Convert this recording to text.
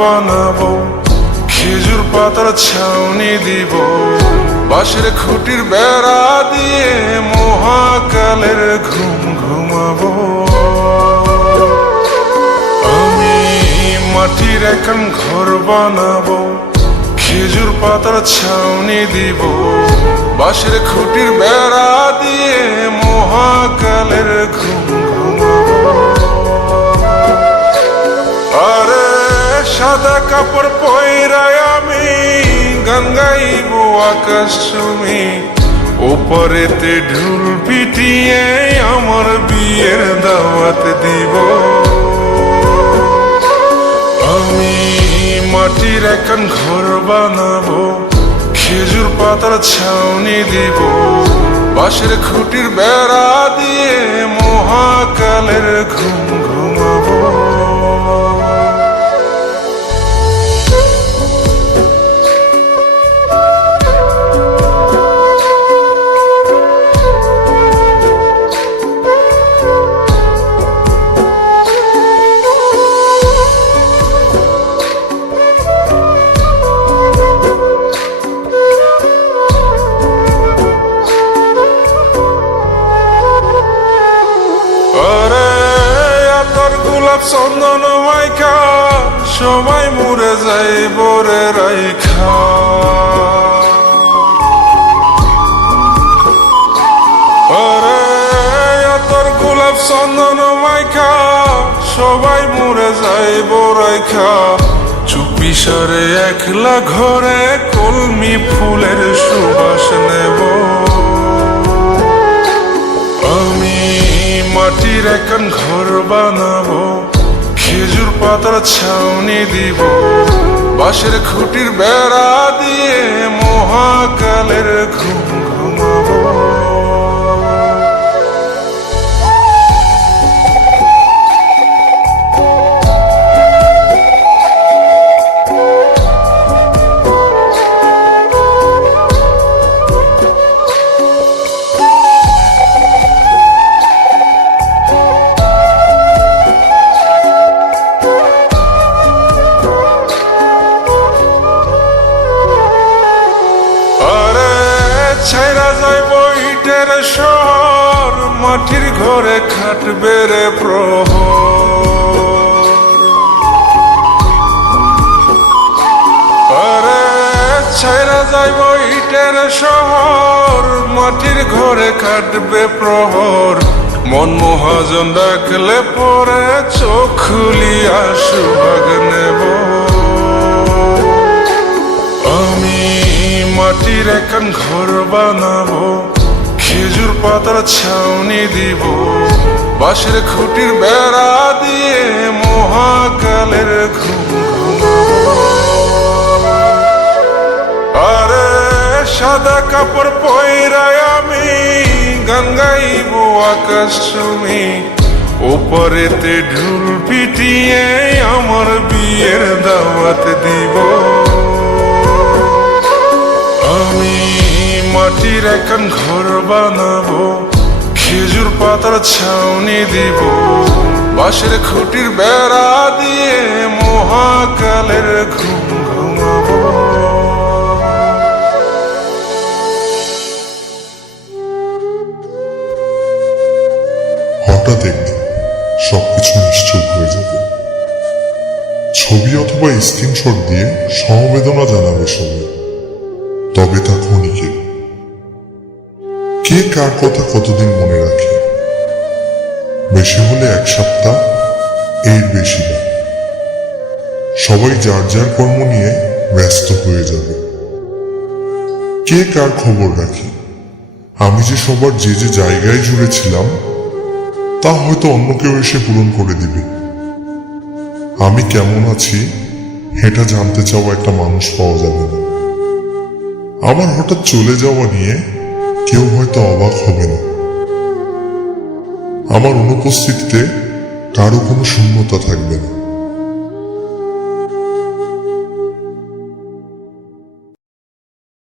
বানাবো, খেজুর পাতার ছাউনি দিব, বাঁশের খুঁটির বেড়া দিয়ে মহাকালের ঘুম ঘুমাবো। আমি মাটির এখন ঘর বানাবো, খেজুর পাতার ছাউনি দিব, বাঁশের খুঁটির বেড়া দিয়ে মহাকালের ঘুম ঘুমাবো। আরে সাদা কাপড় পয়রায় আমি গান গাইব আকাশ চুমি, ওপরেতে ঢুল পিটিয়ে আমার বিয়ের দাওয়াত দিব। আমি মাটির এখন ঘর বানাবো, খেজুর পাতার ছাউনি দিব, বাঁশের খুঁটির বেড়া দিয়ে মহাকালের ঘুম ঘুমাবো। চন্দন মাইকা সবাই মরে যাই বরে রাইখা, আরে তোর গোলাপ চন্দন মাইকা সবাই মরে যাই বরাইখা, চুপি সারে একলা ঘরে কলমি ফুলের সুবাস নেব। আমি মাটির এখন ঘর বানাবো, খেজুর পাতার ছাউনি দিব, বাঁশের খুঁটির বেড়া দিয়ে মহাকালের ঘুম ঘুমাবো। ছাইরা যাইব ইটের শহর, মাটির ঘরে খাটবে রে প্রহর। আরে ছাইরা যাইব ইটের শহর, মাটির ঘরে খাটবে প্রহর। মন মহাজন ডাকলে পরে চোখ খুলিয়া সুভাগ নেব। আমি মাটির এখন ঘর বানাবো, খেজুর পাতার ছাউনি দিব, বাঁশের খুঁটির বেড়া দিয়ে মহাকালের ঘুম ঘুমাবো। আরে সাদা কাপড় পয়রায় আমি গান গাইব আকাশ চুমি, ওপরেতে ঢুল পিটিয়ে আমার বিয়ের দাওয়াত দিব। আমি মাটির এখন ঘর বানাবো, খেজুর পাতার ছাউনি দিব, বাঁশের খুঁটির বেড়া দিয়ে মহাকালের ঘুম ঘুমাবো। হঠাৎ একদিন সবকিছু নিশ্চুপ হয়ে যাবে। ছবি অথবা স্ক্রিনশট দিয়ে সমবেদনা জানাবে সবাই, তবে তা ক্ষণিকের। কে কার কথা কতদিন মনে রাখে? বেশি হলে এক সপ্তাহ, এর বেশি না। সবাই যার যার কর্ম নিয়ে ব্যস্ত হয়ে যাবে। কে কার খবর রাখে? আমি যে সবার যে যে জায়গায় জুড়ে ছিলাম তা হয়তো অন্য কেউ এসে পূরণ করে দিবে। আমি কেমন আছি এটা জানতে চাওয়া একটা মানুষ পাওয়া যাবে না। আমার হঠাৎ চলে যাওয়া নিয়ে কেউ হয়তো অবাক হবে না। আমার অনুপস্থিতিতে কারো কোনো শূন্যতা থাকবে না।